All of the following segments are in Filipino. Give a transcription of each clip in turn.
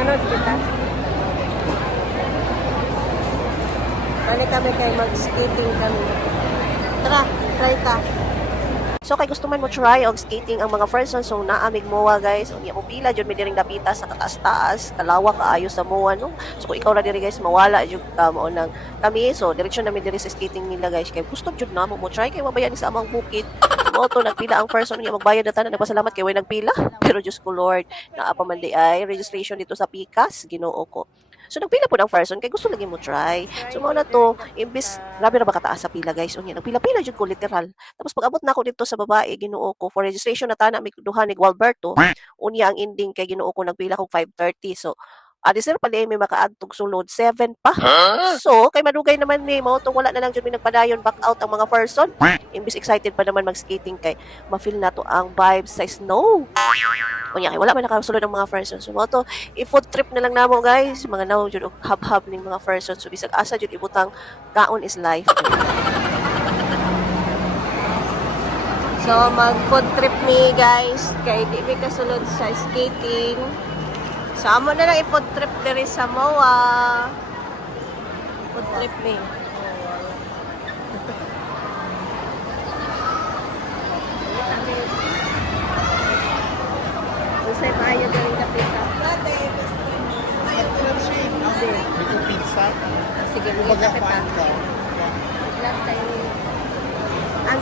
Manood kita. Balik kami kay mag-skating kami. Tara, try ta. So kay gusto man mo try og skating ang mga first so naamig mowa guys. Unya mo pila jud mi diring dapita sa kataas-taas, kalawak kaayo sa mowa no. So kung ikaw na diri guys mawala jud ka mo nang kami so direksyon na mi diri sa skating nila guys kay gusto jud na mo try kay mabayan ni sa amang bukid. Mo to nagpila ang first unya magbayad na tanan nagpasalamat kay way nagpila. Pero Diyos ko Lord, naa pa man di ay registration dito sa Pikas, Ginoo ko. So nagpila po ng person kay gusto lagi mo try. So mao na to, imbis grabe ra ba kataas sa pila guys. Unya nagpila-pila jud ko literal. Tapos pag abot na ako dito sa babae, Ginoo ko for registration na tana mi duha ni Gualberto. Unya ang ending kay Ginoo ko nagpila ko 5:30. So di sir pala may makaadtog sulod 7 pa. So kay madugay naman ni mao tong wala na lang jud mi nagpadayon back out ang mga person. Imbis excited pa naman mag-skating kay ma-feel na to ang vibes sa snow. Unya kay wala man nakasulod ang mga person. So mao to i-food trip na lang namo guys. Mga naw jud og hab-hab ning mga person. So bisag asa jud ibutang kaon is life. So mag-food trip ni guys kay di mi kasulod sa skating. So amo na lang i-food trip diri sa MOA. Food trip ni. Usay maayo diri kapita. Ito pizza. Sige, mo kapita. Lang tayo. Ang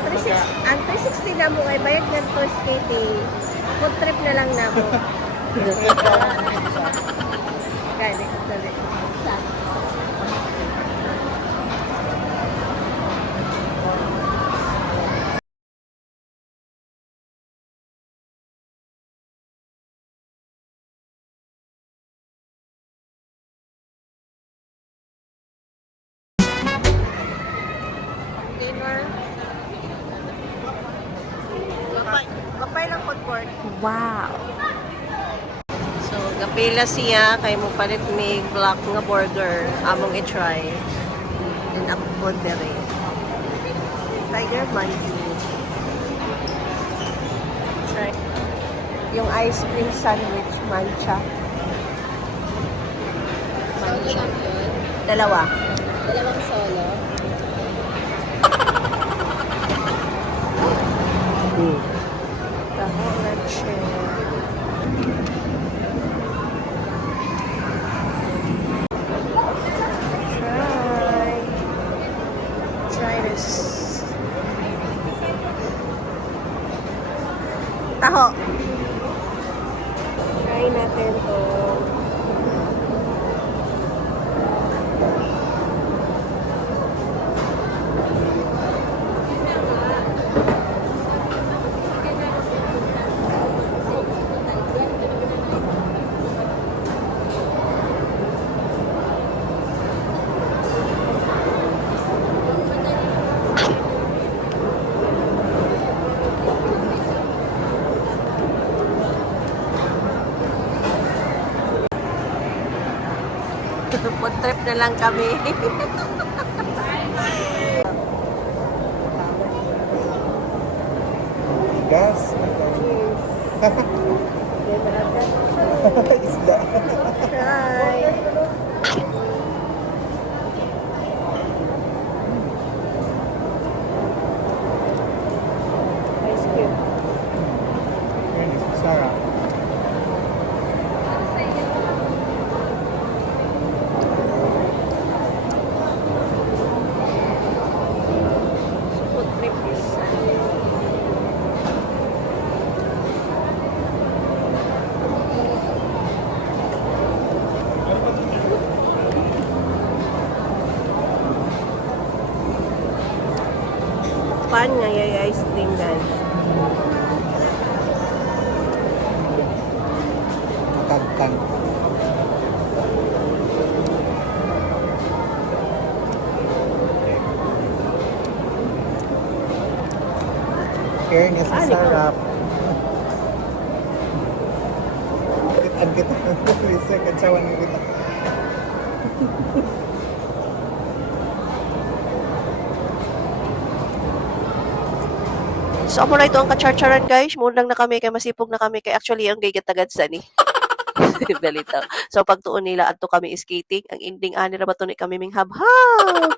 360 na mo ay bayad ng to skating. Food trip na lang na mo. Kali, dali. Dinner. Gapay lang food court. Wow. So, gapila siya kay mo palit may black nga burger among i-try. And upod dere. Tiger Manju. Try. Yung ice cream sandwich mancha. Mancha. Dalawa. Dalawang solo. Taho leche. Try this. Taho. Try natin to. Food trip na lang kami. Gas. Isda. Try. Ice cube. Sarap. Food trip is fun nga yung ice cream guys. Tagtan. Fairness, masarap. Ang kita. Lisa, katsawan mo kita. So amo na ito ang kacharcharan guys. Munang na kami kay masipog na kami kay actually ang gaygat tagad sa ni. Balita. So pagtuon nila adto kami skating, ang ending ani ra ba to ni kami ming habhab.